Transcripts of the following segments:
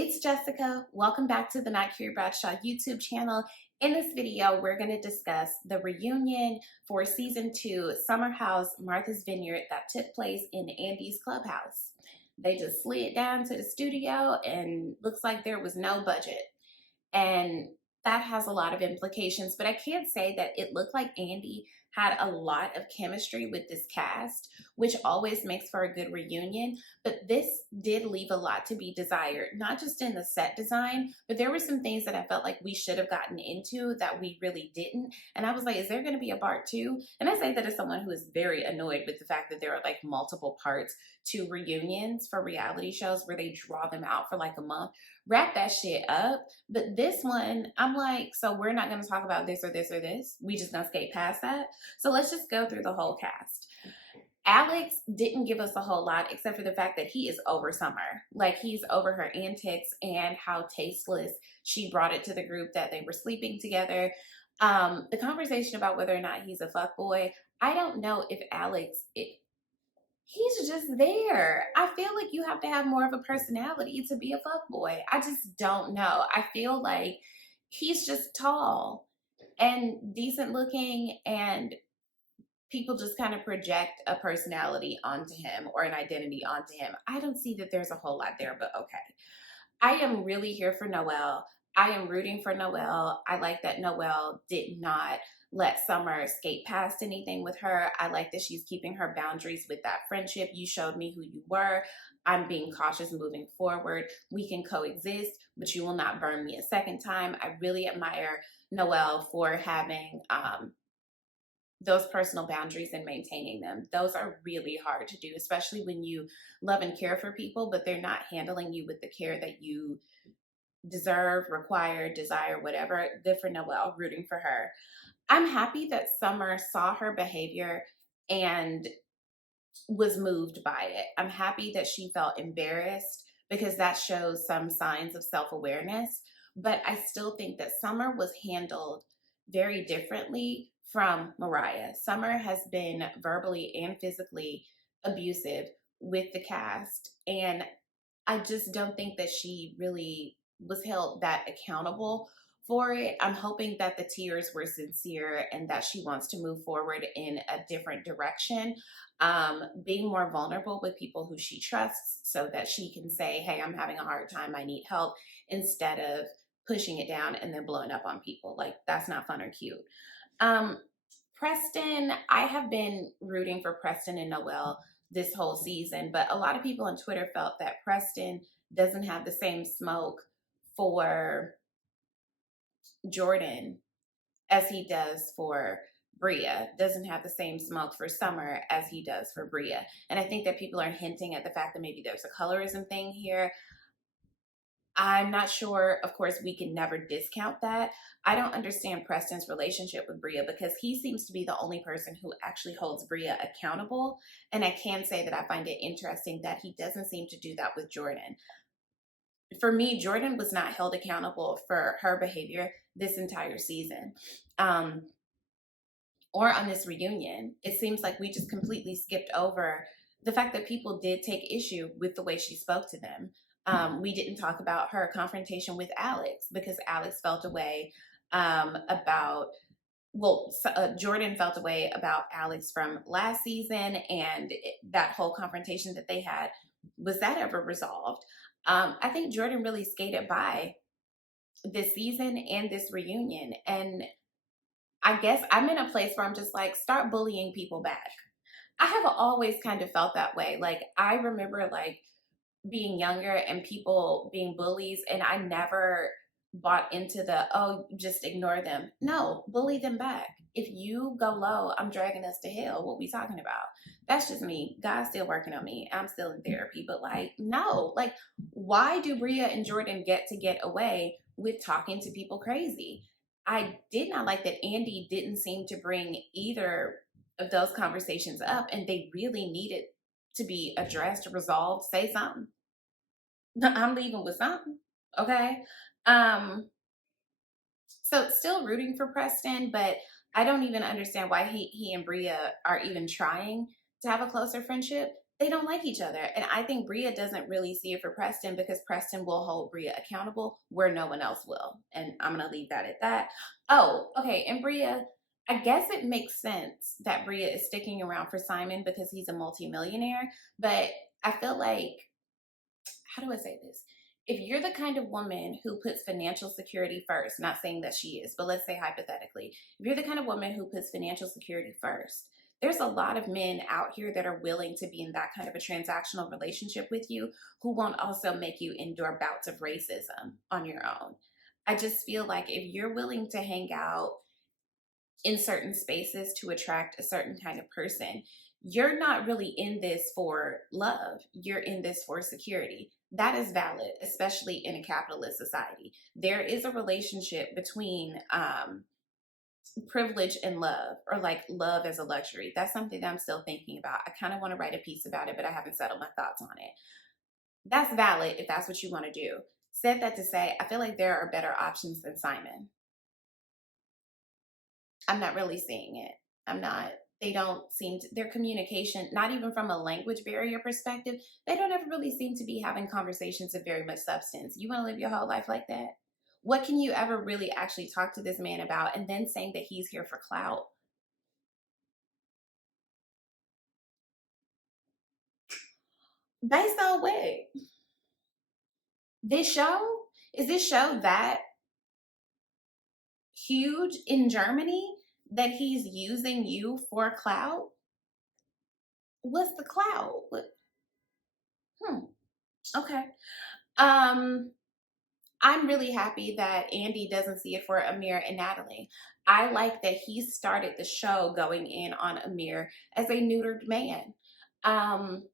it's Jessica. Welcome back to the Not Carrie Bradshaw YouTube channel. In this video, we're going to discuss the reunion for season 2, Summer House Martha's Vineyard, that took place in Andy's clubhouse. They just slid down to the studio and looks like there was no budget. And that has a lot of implications, but I can't say that it looked like Andy had a lot of chemistry with this cast, which always makes for a good reunion. But this did leave a lot to be desired, not just in the set design, but there were some things that I felt like we should have gotten into that we really didn't. And I was like, is there going to be a part 2? And I say that as someone who is very annoyed with the fact that there are like multiple parts to reunions for reality shows where they draw them out for like a month. Wrap that shit up. But this one, I'm like, so we're not going to talk about this or this or this. We just going to skate past that. So let's just go through the whole cast. Alex didn't give us a whole lot except for the fact that he is over Summer. Like, he's over her antics and how tasteless she brought it to the group that they were sleeping together. The conversation about whether or not he's a fuckboy, I don't know if Alex... He's just there. I feel like you have to have more of a personality to be a fuckboy. I just don't know. I feel like he's just tall and decent looking, and people just kind of project a personality onto him or an identity onto him. I don't see that there's a whole lot there, but okay. I am really here for Noelle. I am rooting for Noelle. I like that Noelle did not let Summer skate past anything with her. I like that she's keeping her boundaries with that friendship. You showed me who you were. I'm being cautious moving forward. We can coexist, but you will not burn me a second time. I really admire Noelle for having those personal boundaries and maintaining them. Those are really hard to do, especially when you love and care for people, but they're not handling you with the care that you deserve, require, desire, whatever. Good for Noelle, rooting for her. I'm happy that Summer saw her behavior and was moved by it. I'm happy that she felt embarrassed because that shows some signs of self-awareness. But I still think that Summer was handled very differently from Mariah. Summer has been verbally and physically abusive with the cast, and I just don't think that she really was held that accountable for it. I'm hoping that the tears were sincere and that she wants to move forward in a different direction, being more vulnerable with people who she trusts so that she can say, hey, I'm having a hard time, I need help, instead of pushing it down and then blowing up on people. Like, that's not fun or cute. Preston, I have been rooting for Preston and Noelle this whole season, but a lot of people on Twitter felt that Preston doesn't have the same smoke for Jordan as he does for Bria, doesn't have the same smoke for Summer as he does for Bria. And I think that people are hinting at the fact that maybe there's a colorism thing here. I'm not sure. Of course, we can never discount that. I don't understand Preston's relationship with Bria because he seems to be the only person who actually holds Bria accountable. And I can say that I find it interesting that he doesn't seem to do that with Jordan. For me, Jordan was not held accountable for her behavior this entire season. Or on this reunion. It seems like we just completely skipped over the fact that people did take issue with the way she spoke to them. We didn't talk about her confrontation with Alex because Alex felt a way Jordan felt a way about Alex from last season, and that whole confrontation that they had, was that ever resolved? I think Jordan really skated by this season and this reunion, and I guess I'm in a place where I'm just like, start bullying people back. I have always kind of felt that way. Like, I remember like being younger and people being bullies, and I never bought into the, oh, just ignore them. No, bully them back. If you go low, I'm dragging us to hell. What we talking about? That's just me. God's still working on me. I'm still in therapy. But like, no, like, why do Bria and Jordan get away with talking to people crazy? I did not like that Andy didn't seem to bring either of those conversations up, and they really needed to be addressed, resolved. Say something. I'm leaving with something. Okay. So still rooting for Preston, but I don't even understand why he and Bria are even trying to have a closer friendship. They don't like each other. And I think Bria doesn't really see it for Preston because Preston will hold Bria accountable where no one else will. And I'm going to leave that at that. Oh, okay. And Bria, I guess it makes sense that Bria is sticking around for Simon because he's a multimillionaire. But I feel like, how do I say this? If you're the kind of woman who puts financial security first, not saying that she is, but let's say hypothetically, if you're the kind of woman who puts financial security first, there's a lot of men out here that are willing to be in that kind of a transactional relationship with you who won't also make you endure bouts of racism on your own. I just feel like if you're willing to hang out in certain spaces to attract a certain kind of person, you're not really in this for love. You're in this for security. That is valid, especially in a capitalist society. There is a relationship between privilege and love, or like love as a luxury. That's something that I'm still thinking about. I kind of want to write a piece about it, but I haven't settled my thoughts on it. That's valid if that's what you want to do. Said that to say, I feel like there are better options than Simon. I'm not really seeing it. I'm not. They don't seem to, their communication, not even from a language barrier perspective, they don't ever really seem to be having conversations of very much substance. You want to live your whole life like that? What can you ever really actually talk to this man about? And then saying that he's here for clout. Based on what? This show? Is this show that huge in Germany that he's using you for clout? What's the clout? What? Hmm. Okay. Um, I'm really happy that Andy doesn't see it for Amir and Natalie. I like that he started the show going in on Amir as a neutered man. Um,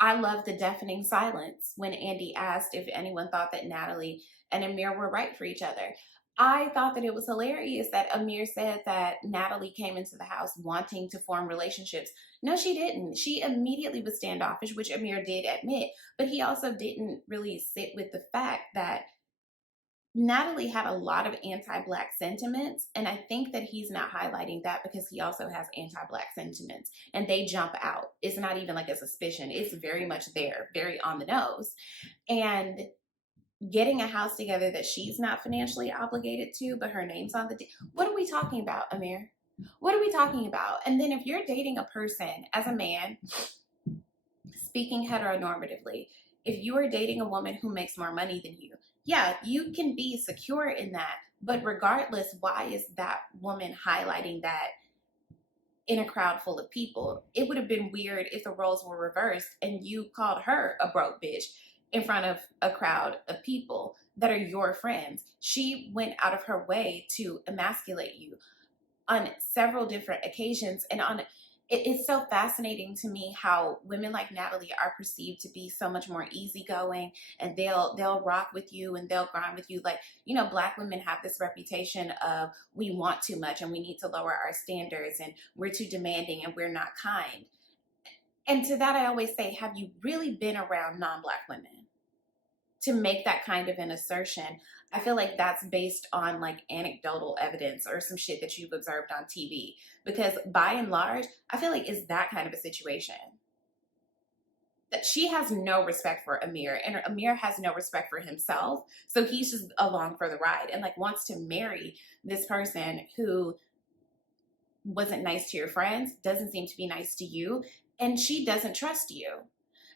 I love the deafening silence when Andy asked if anyone thought that Natalie and Amir were right for each other. I thought that it was hilarious that Amir said that Natalie came into the house wanting to form relationships. No, she didn't. She immediately was standoffish, which Amir did admit, but he also didn't really sit with the fact that Natalie had a lot of anti-Black sentiments, and I think that he's not highlighting that because he also has anti-Black sentiments, and they jump out. It's not even like a suspicion. It's very much there, very on the nose. And getting a house together that she's not financially obligated to, but her name's on the what are we talking about, Amir? What are we talking about? And then if you're dating a person as a man, speaking heteronormatively, if you are dating a woman who makes more money than you, yeah, you can be secure in that. But regardless, why is that woman highlighting that in a crowd full of people? It would have been weird if the roles were reversed and you called her a broke bitch in front of a crowd of people that are your friends. She went out of her way to emasculate you on several different occasions, and on it's so fascinating to me how women like Natalie are perceived to be so much more easygoing, and they'll rock with you and they'll grind with you. Like, you know, Black women have this reputation of we want too much and we need to lower our standards and we're too demanding and we're not kind. And to that I always say, have you really been around non-Black women to make that kind of an assertion? I feel like that's based on like anecdotal evidence or some shit that you've observed on TV. Because by and large, I feel like it's that kind of a situation. That she has no respect for Amir, and Amir has no respect for himself. So he's just along for the ride and like wants to marry this person who wasn't nice to your friends, doesn't seem to be nice to you, and she doesn't trust you.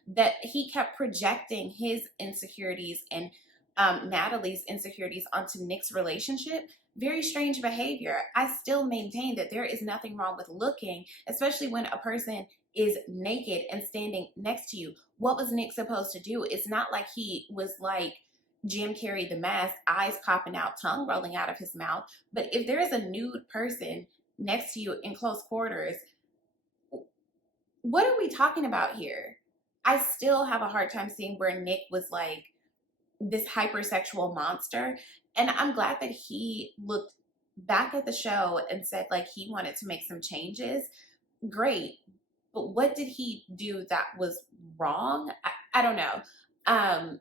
That he kept projecting his insecurities and Natalie's insecurities onto Nick's relationship. Very strange behavior. I still maintain that there is nothing wrong with looking, especially when a person is naked and standing next to you. What was Nick supposed to do? It's not like he was like Jim Carrey the mask, eyes popping out, tongue rolling out of his mouth. But if there is a nude person next to you in close quarters, what are we talking about here? I still have a hard time seeing where Nick was like this hypersexual monster. And I'm glad that he looked back at the show and said like he wanted to make some changes. Great. But what did he do that was wrong? I don't know.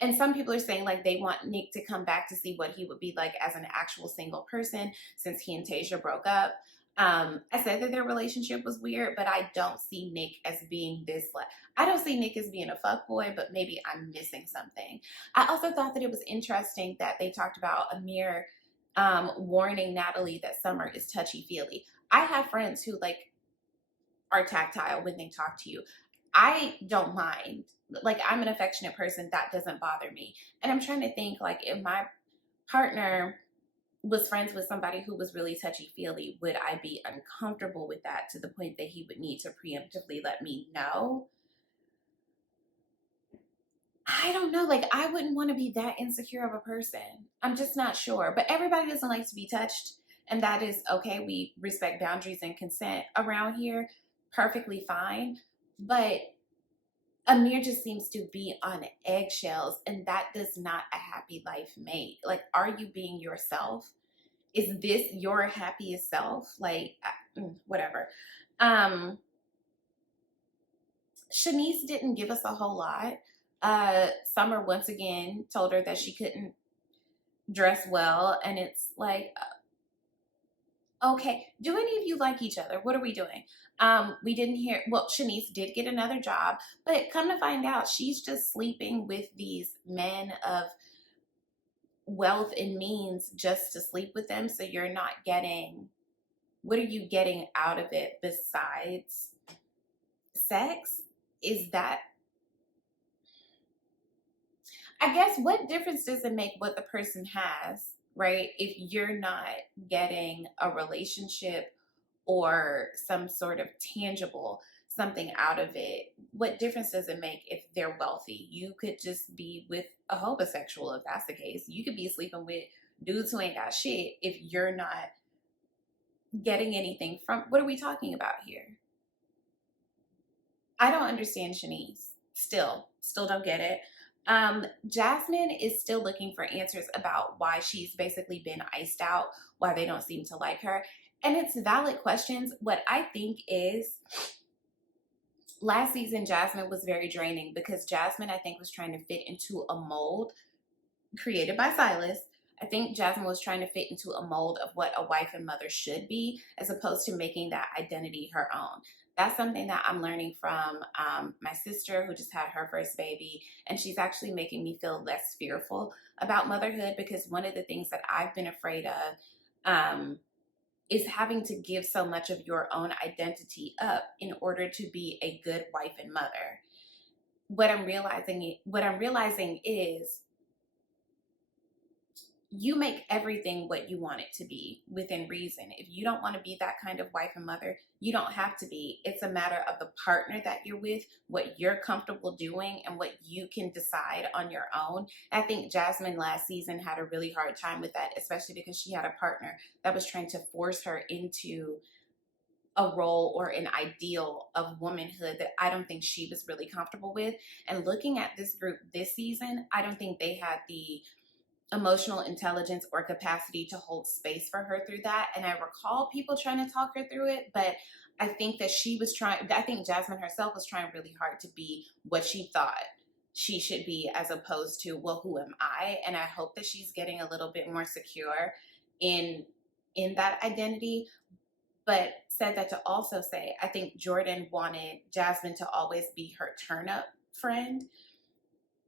And some people are saying like they want Nick to come back to see what he would be like as an actual single person since he and Tasia broke up. I said that their relationship was weird, but I don't see Nick as being this, like, I don't see Nick as being a fuckboy, but maybe I'm missing something. I also thought that it was interesting that they talked about Amir warning Natalie that Summer is touchy feely. I have friends who like are tactile when they talk to you. I don't mind. Like, I'm an affectionate person, that doesn't bother me. And I'm trying to think, like, if my partner was friends with somebody who was really touchy feely, would I be uncomfortable with that to the point that he would need to preemptively let me know? I don't know. Like, I wouldn't want to be that insecure of a person. I'm just not sure. But everybody doesn't like to be touched. And that is okay. We respect boundaries and consent around here. Perfectly fine. But Amir just seems to be on eggshells. And that does not a happy life make. Like, are you being yourself? Is this your happiest self? Like, whatever. Um, Shanice didn't give us a whole lot. Summer once again told her that she couldn't dress well, and it's like, okay, do any of you like each other? What are we doing? We didn't hear. Well, Shanice did get another job, but come to find out, she's just sleeping with these men of wealth and means just to sleep with them. So you're not getting. What are you getting out of it besides sex? Is that, I guess, what difference does it make what the person has, right? If you're not getting a relationship or some sort of tangible something out of it, what difference does it make if they're wealthy? You could just be with a homosexual if that's the case. You could be sleeping with dudes who ain't got shit if you're not getting anything from. What are we talking about here? I don't understand Shanice. Still don't get it. Jasmine is still looking for answers about why she's basically been iced out, why they don't seem to like her. And it's valid questions. What I think is, last season, Jasmine was very draining because Jasmine, I think, was trying to fit into a mold created by Silas. I think Jasmine was trying to fit into a mold of what a wife and mother should be, as opposed to making that identity her own. That's something that I'm learning from my sister, who just had her first baby, and she's actually making me feel less fearful about motherhood, because one of the things that I've been afraid of is having to give so much of your own identity up in order to be a good wife and mother. What I'm realizing is, you make everything what you want it to be within reason. If you don't want to be that kind of wife and mother, you don't have to be. It's a matter of the partner that you're with, what you're comfortable doing, and what you can decide on your own. I think Jasmine last season had a really hard time with that, especially because she had a partner that was trying to force her into a role or an ideal of womanhood that I don't think she was really comfortable with. And looking at this group this season, I don't think they had the emotional intelligence or capacity to hold space for her through that. And I recall people trying to talk her through it, but I think that I think Jasmine herself was trying really hard to be what she thought she should be, as opposed to, well, who am I? And I hope that she's getting a little bit more secure in that identity. But said that to also say, I think Jordan wanted Jasmine to always be her turn up friend.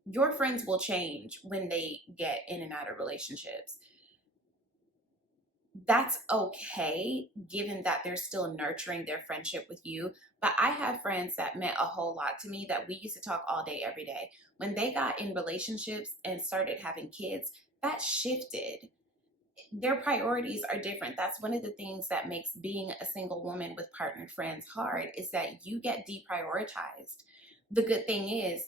Your friends will change when they get in and out of relationships. That's okay, given that they're still nurturing their friendship with you. But I have friends that meant a whole lot to me that we used to talk all day, every day. When they got in relationships and started having kids, that shifted. Their priorities are different. That's one of the things that makes being a single woman with partnered friends hard, is that you get deprioritized. The good thing is,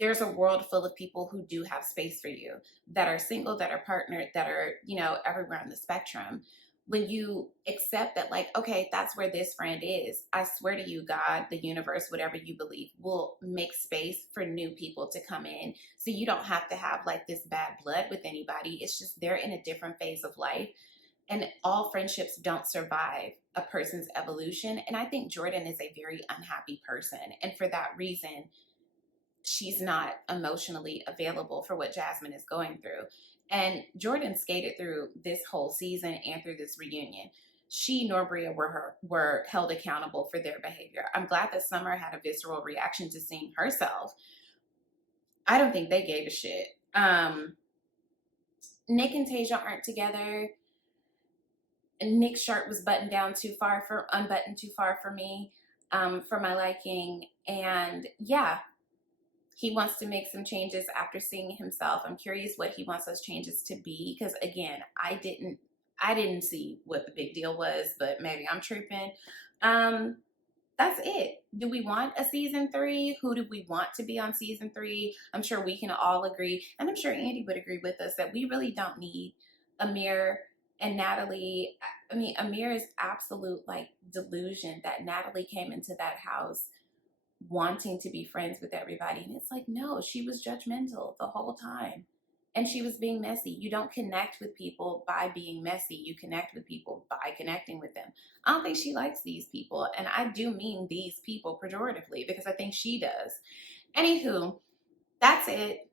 there's a world full of people who do have space for you, that are single, that are partnered, that are, everywhere on the spectrum. When you accept that, like, okay, that's where this friend is, I swear to you, God, the universe, whatever you believe, will make space for new people to come in. So you don't have to have like this bad blood with anybody. It's just they're in a different phase of life. And all friendships don't survive a person's evolution. And I think Jordan is a very unhappy person. And for that reason, she's not emotionally available for what Jasmine is going through. And Jordan skated through this whole season and through this reunion. she nor Bria were held accountable for their behavior. I'm glad that Summer had a visceral reaction to seeing herself. I don't think they gave a shit. Nick and Tasia aren't together. Nick's shirt was unbuttoned too far for me, for my liking. And yeah, he wants to make some changes after seeing himself. I'm curious what he wants those changes to be, because again, I didn't see what the big deal was, but maybe I'm tripping. That's it. Do we want a season 3? Who do we want to be on season 3? I'm sure we can all agree, and I'm sure Andy would agree with us, that we really don't need Amir and Natalie. I mean, Amir's absolute like delusion that Natalie came into that house wanting to be friends with everybody. And it's like, no, she was judgmental the whole time. And she was being messy. You don't connect with people by being messy. You connect with people by connecting with them. I don't think she likes these people. And I do mean these people pejoratively, because I think she does. Anywho, that's it.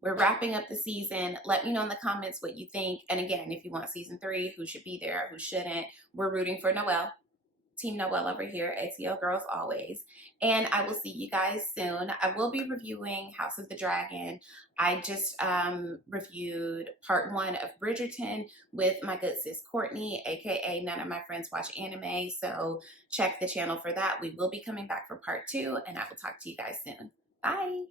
We're wrapping up the season. Let me know in the comments what you think. And again, if you want season 3, who should be there, who shouldn't. We're rooting for Noelle. Team Noelle over here, ATL girls always. And I will see you guys soon. I will be reviewing House of the Dragon. I just reviewed part 1 of Bridgerton with my good sis Courtney, aka None of My Friends Watch Anime. So check the channel for that. We will be coming back for part 2, and I will talk to you guys soon. Bye.